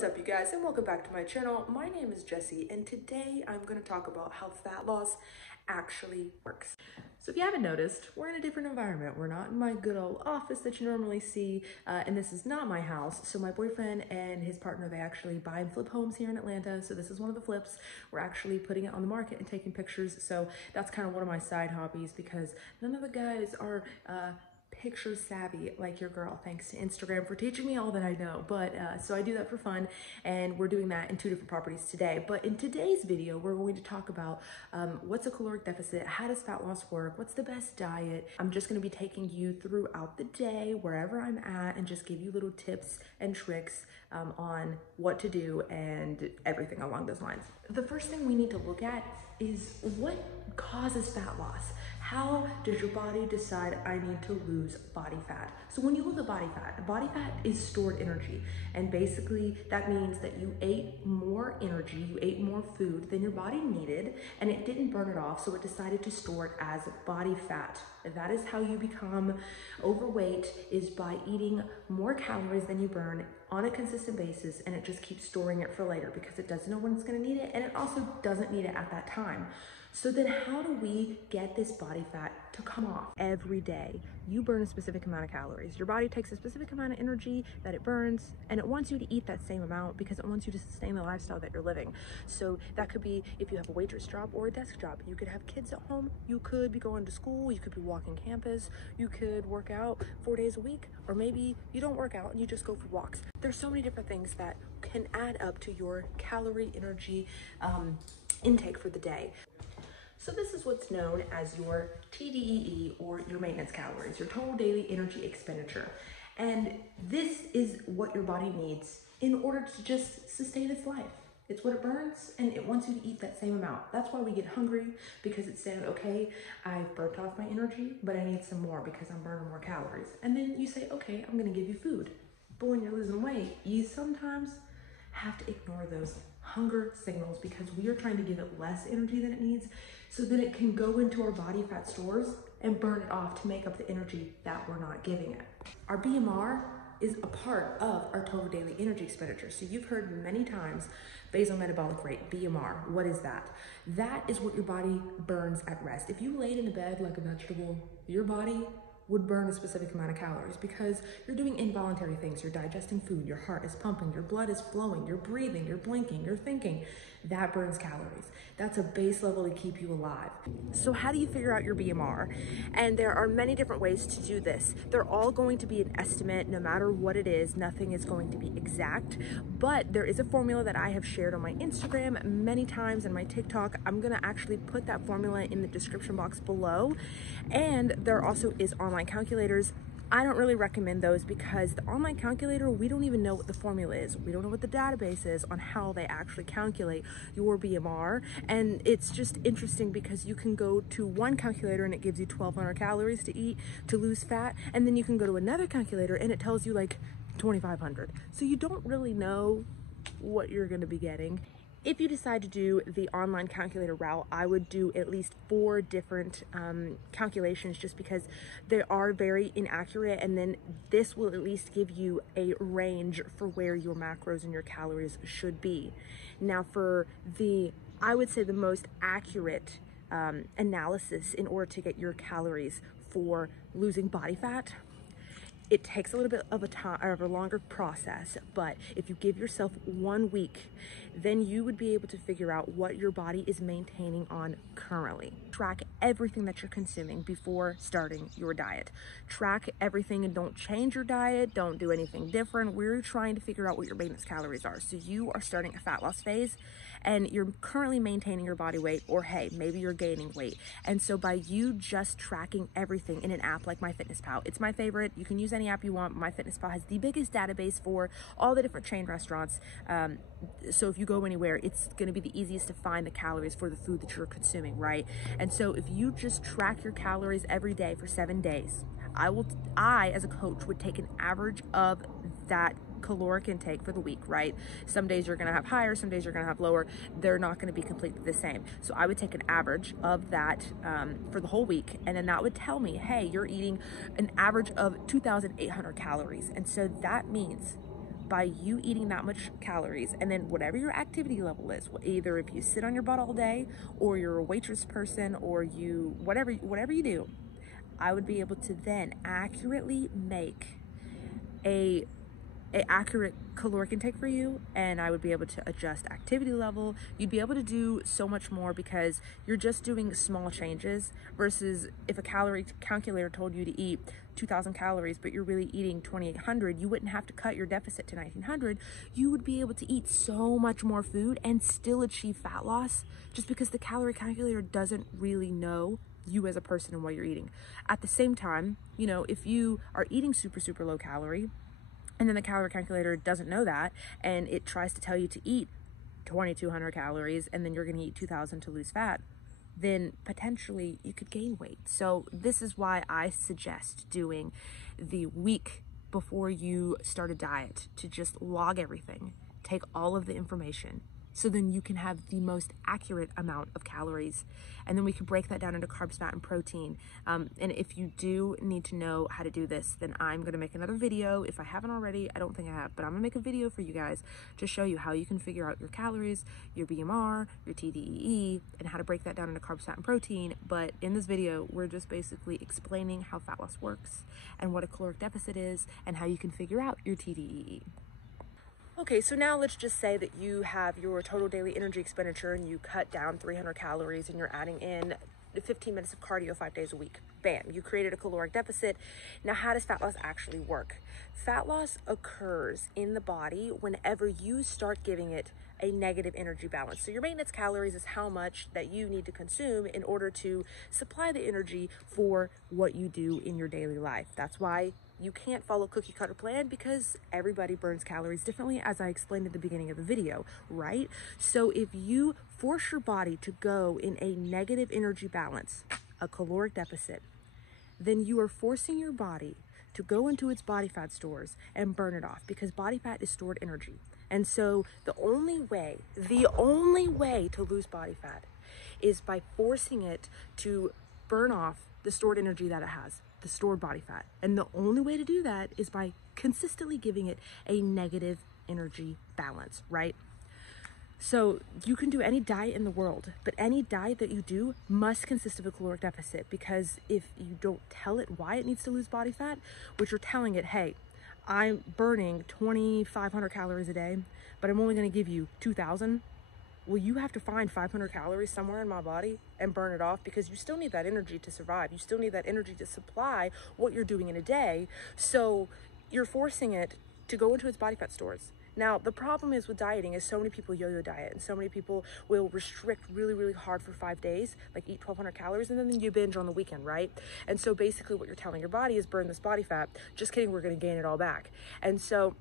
is up, you guys, and welcome back to my channel. My name is Jessie, and today I'm going to talk about how fat loss actually works. So if you haven't noticed, we're in a different environment. We're not in my good old office that you normally see, and this is not my house. So my boyfriend and his partner, they actually buy and flip homes here in Atlanta. So this is one of the flips. We're actually putting it on the market and taking pictures. So that's kind of one of my side hobbies because none of the guys are picture savvy like your girl, thanks to Instagram for teaching me all that I know. But so I do that for fun, and we're doing that in 2 different properties today. But in today's video, we're going to talk about what's a caloric deficit, how does fat loss work, what's the best diet. I'm just going to be taking you throughout the day, wherever I'm at, and just give you little tips and tricks on what to do and everything along those lines. The first thing we need to look at is what causes fat loss. How does your body decide I need to lose body fat? So when you look at body fat is stored energy. And basically that means that you ate more energy, you ate more food than your body needed, and it didn't burn it off, so it decided to store it as body fat. And that is how you become overweight, is by eating more calories than you burn on a consistent basis, and it just keeps storing it for later because it doesn't know when it's gonna need it, and it also doesn't need it at that time. So then how do we get this body fat to come off? Every day, you burn a specific amount of calories. Your body takes a specific amount of energy that it burns, and it wants you to eat that same amount because it wants you to sustain the lifestyle that you're living. So that could be if you have a waitress job or a desk job. You could have kids at home. You could be going to school. You could be walking campus. You could work out 4 days a week, or maybe you don't work out and you just go for walks. There's so many different things that can add up to your calorie energy intake for the day. So this is what's known as your TDEE, or your maintenance calories, your total daily energy expenditure. And this is what your body needs in order to just sustain its life. It's what it burns, and it wants you to eat that same amount. That's why we get hungry, because it's saying, okay, I've burnt off my energy, but I need some more because I'm burning more calories. And then you say, okay, I'm gonna give you food. But when you're losing weight, you sometimes have to ignore those hunger signals because we are trying to give it less energy than it needs, so that it can go into our body fat stores and burn it off to make up the energy that we're not giving it. Our BMR is a part of our total daily energy expenditure. So you've heard many times basal metabolic rate, BMR. What is that? That is what your body burns at rest. If you laid in a bed like a vegetable, your body would burn a specific amount of calories because you're doing involuntary things. You're digesting food, your heart is pumping, your blood is flowing, you're breathing, you're blinking, you're thinking. That burns calories. That's a base level to keep you alive. So how do you figure out your BMR? And there are many different ways to do this. They're all going to be an estimate, no matter what it is. Nothing is going to be exact, but there is a formula that I have shared on my Instagram many times and my TikTok. I'm gonna actually put that formula in the description box below. And there also is online calculators. I don't really recommend those because the online calculator, we don't even know what the formula is. We don't know what the database is on how they actually calculate your BMR. And it's just interesting because you can go to one calculator and it gives you 1,200 calories to eat to lose fat. And then you can go to another calculator and it tells you like 2,500. So you don't really know what you're gonna be getting. If you decide to do the online calculator route, I would do at least 4 different calculations just because they are very inaccurate, and then this will at least give you a range for where your macros and your calories should be. Now for I would say the most accurate analysis in order to get your calories for losing body fat, it takes a little bit of a longer process, but if you give yourself 1 week, then you would be able to figure out what your body is maintaining on currently. Track everything that you're consuming before starting your diet. Track everything and don't change your diet, don't do anything different. We're trying to figure out what your maintenance calories are. So you are starting a fat loss phase and you're currently maintaining your body weight, or hey, maybe you're gaining weight. And so by you just tracking everything in an app like MyFitnessPal, it's my favorite. You can use any app you want. MyFitnessPal has the biggest database for all the different chain restaurants. So if you go anywhere, it's gonna be the easiest to find the calories for the food that you're consuming, right? And so if you just track your calories every day for 7 days, I as a coach would take an average of that caloric intake for the week, right? Some days you're gonna have higher, some days you're gonna have lower. They're not gonna be completely the same. So I would take an average of that for the whole week, and then that would tell me, hey, you're eating an average of 2,800 calories. And so that means by you eating that much calories, and then whatever your activity level is, either if you sit on your butt all day, or you're a waitress person, or you, whatever you do, I would be able to then accurately make a accurate caloric intake for you, and I would be able to adjust activity level. You'd be able to do so much more because you're just doing small changes, versus if a calorie calculator told you to eat 2,000 calories but you're really eating 2,800, you wouldn't have to cut your deficit to 1,900. You would be able to eat so much more food and still achieve fat loss, just because the calorie calculator doesn't really know you as a person and what you're eating. At the same time, you know, if you are eating super low calorie, and then the calorie calculator doesn't know that, and it tries to tell you to eat 2,200 calories, and then you're gonna eat 2,000 to lose fat, then potentially you could gain weight. So this is why I suggest doing the week before you start a diet, to just log everything, take all of the information, so then you can have the most accurate amount of calories, and then we can break that down into carbs, fat, and protein. And if you do need to know how to do this, then I'm gonna make another video. If I haven't already, I don't think I have, but I'm gonna make a video for you guys to show you how you can figure out your calories, your BMR, your TDEE, and how to break that down into carbs, fat, and protein. But in this video, we're just basically explaining how fat loss works, and what a caloric deficit is, and how you can figure out your TDEE. Okay, so now let's just say that you have your total daily energy expenditure and you cut down 300 calories and you're adding in 15 minutes of cardio 5 days a week. Bam, you created a caloric deficit. Now, how does fat loss actually work? Fat loss occurs in the body whenever you start giving it a negative energy balance. So your maintenance calories is how much that you need to consume in order to supply the energy for what you do in your daily life. That's why you can't follow cookie cutter plan, because everybody burns calories differently, as I explained at the beginning of the video, right? So if you force your body to go in a negative energy balance, a caloric deficit, then you are forcing your body to go into its body fat stores and burn it off, because body fat is stored energy. And so the only way to lose body fat is by forcing it to burn off the stored energy that it has, the stored body fat. And the only way to do that is by consistently giving it a negative energy balance, right? So you can do any diet in the world, but any diet that you do must consist of a caloric deficit, because if you don't tell it why it needs to lose body fat, which you're telling it, hey, I'm burning 2,500 calories a day, but I'm only going to give you 2,000. Well, you have to find 500 calories somewhere in my body and burn it off, because you still need that energy to survive. You still need that energy to supply what you're doing in a day. So you're forcing it to go into its body fat stores. Now, the problem is with dieting is so many people yo-yo diet, and so many people will restrict really hard for 5 days, like eat 1,200 calories, and then you binge on the weekend, right? And so basically what you're telling your body is burn this body fat. Just kidding, we're going to gain it all back. And so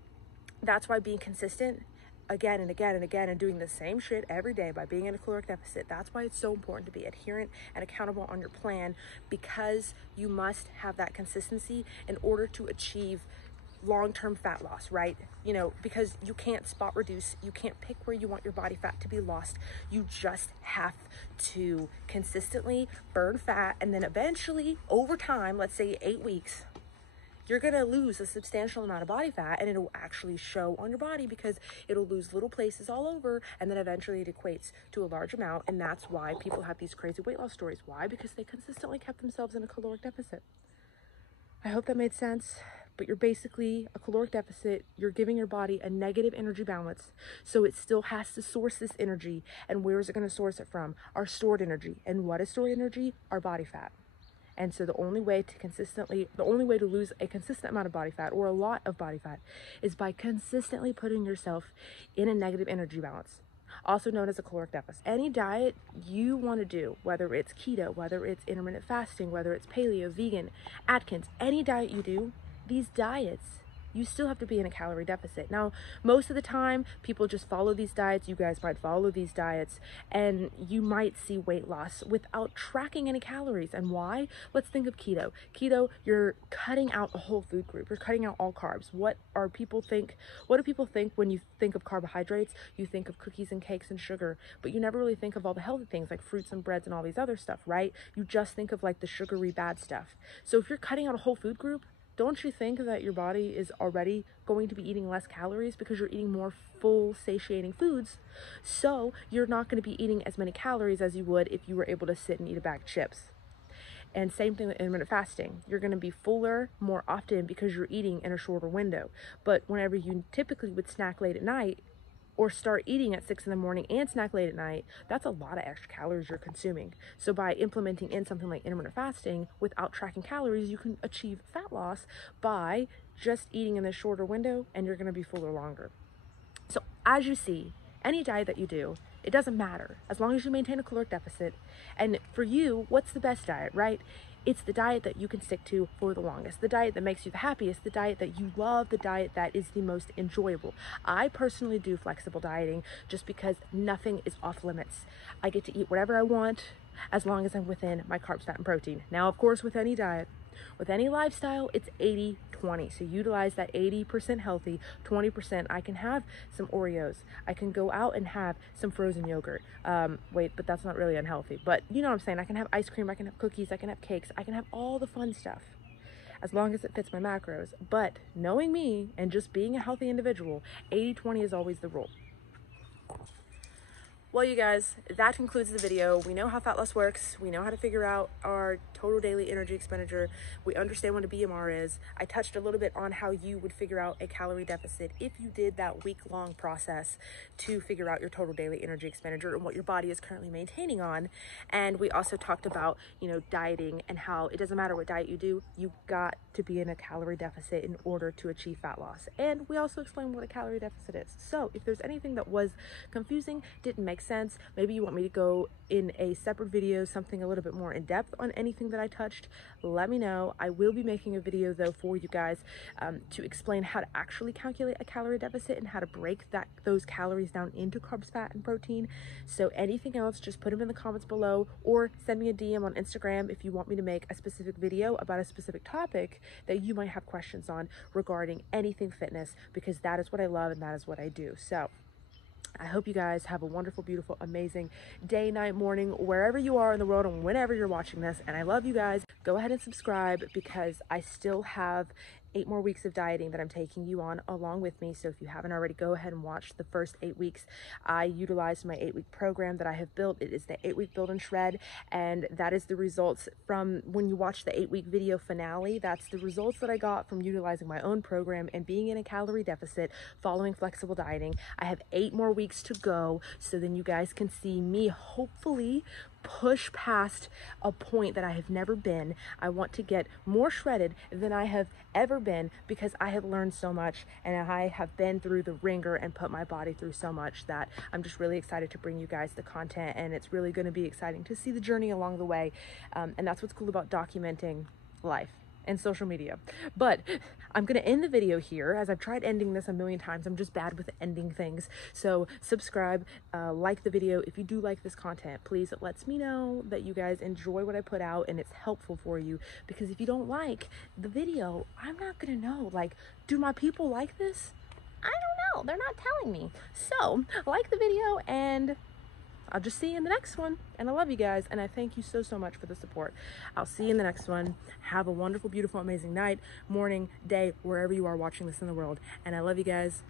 that's why being consistent again and again and again, and doing the same shit every day by being in a caloric deficit, that's why it's so important to be adherent and accountable on your plan, because you must have that consistency in order to achieve long-term fat loss, right? You know, because you can't spot reduce, you can't pick where you want your body fat to be lost. You just have to consistently burn fat, and then eventually over time, let's say 8 weeks, you're gonna lose a substantial amount of body fat, and it'll actually show on your body, because it'll lose little places all over, and then eventually it equates to a large amount. And that's why people have these crazy weight loss stories. Why? Because they consistently kept themselves in a caloric deficit. I hope that made sense. But you're basically a caloric deficit. You're giving your body a negative energy balance, so it still has to source this energy. And where is it going to source it from? Our stored energy. And what is stored energy? Our body fat. And so the only way to lose a consistent amount of body fat, or a lot of body fat, is by consistently putting yourself in a negative energy balance, also known as a caloric deficit. Any diet you want to do, whether it's keto, whether it's intermittent fasting, whether it's paleo, vegan, Atkins, any diet you do, these diets, you still have to be in a calorie deficit. Now, most of the time, people just follow these diets. You guys might follow these diets, and you might see weight loss without tracking any calories. And why? Let's think of keto. Keto, you're cutting out a whole food group. You're cutting out all carbs. What do people think when you think of carbohydrates? You think of cookies and cakes and sugar, but you never really think of all the healthy things like fruits and breads and all these other stuff, right? You just think of like the sugary bad stuff. So if you're cutting out a whole food group, don't you think that your body is already going to be eating less calories because you're eating more full, satiating foods? So you're not going to be eating as many calories as you would if you were able to sit and eat a bag of chips. And same thing with intermittent fasting. You're going to be fuller more often because you're eating in a shorter window. But whenever you typically would snack late at night, or start eating at 6 in the morning and snack late at night, that's a lot of extra calories you're consuming. So by implementing in something like intermittent fasting without tracking calories, you can achieve fat loss by just eating in this shorter window, and you're going to be fuller longer. So as you see, any diet that you do, it doesn't matter as long as you maintain a caloric deficit. And for you, what's the best diet, right? It's the diet that you can stick to for the longest, the diet that makes you the happiest, the diet that you love, the diet that is the most enjoyable. I personally do flexible dieting just because nothing is off limits. I get to eat whatever I want as long as I'm within my carbs, fat, and protein. Now, of course, with any diet, with any lifestyle, it's 80-20. So utilize that 80% healthy, 20% I can have some Oreos. I can go out and have some frozen yogurt. Wait, but that's not really unhealthy. But you know what I'm saying? I can have ice cream, I can have cookies, I can have cakes, I can have all the fun stuff as long as it fits my macros. But knowing me and just being a healthy individual, 80-20 is always the rule. Well, you guys, that concludes the video. We know how fat loss works. We know how to figure out our total daily energy expenditure. We understand what a BMR is. I touched a little bit on how you would figure out a calorie deficit if you did that week-long process to figure out your total daily energy expenditure and what your body is currently maintaining on. And we also talked about, dieting and how it doesn't matter what diet you do, you got to be in a calorie deficit in order to achieve fat loss. And we also explained what a calorie deficit is. So if there's anything that was confusing, didn't make sense, maybe you want me to go in a separate video, something a little bit more in depth on anything that I touched, let me know. I will be making a video though for you guys to explain how to actually calculate a calorie deficit and how to break those calories down into carbs, fat, and protein. So anything else, just put them in the comments below or send me a DM on Instagram if you want me to make a specific video about a specific topic that you might have questions on regarding anything fitness, because that is what I love and that is what I do. So I hope you guys have a wonderful, beautiful, amazing day, night, morning, wherever you are in the world and whenever you're watching this. And I love you guys. Go ahead and subscribe because I still have 8 more weeks of dieting that I'm taking you on along with me. So if you haven't already, go ahead and watch the first 8 weeks. I utilized my 8-week program that I have built. It is the 8-week build and shred, and that is the results from when you watch the 8-week video finale. That's the results that I got from utilizing my own program and being in a calorie deficit following flexible dieting. I have 8 more weeks to go, so then you guys can see me hopefully push past a point that I have never been. I want to get more shredded than I have ever been because I have learned so much and I have been through the ringer and put my body through so much that I'm just really excited to bring you guys the content, and it's really going to be exciting to see the journey along the way. And that's what's cool about documenting life and social media. But I'm gonna end the video here, as I've tried ending this a million times. I'm just bad with ending things. So subscribe, like the video. If you do like this content, please, it lets me know that you guys enjoy what I put out and it's helpful for you, because if you don't like the video, I'm not gonna know, like, do my people like this? I don't know, they're not telling me. So like the video, and I'll just see you in the next one. And I love you guys, and I thank you so, so much for the support. I'll see you in the next one. Have a wonderful, beautiful, amazing night, morning, day, wherever you are watching this in the world. And I love you guys.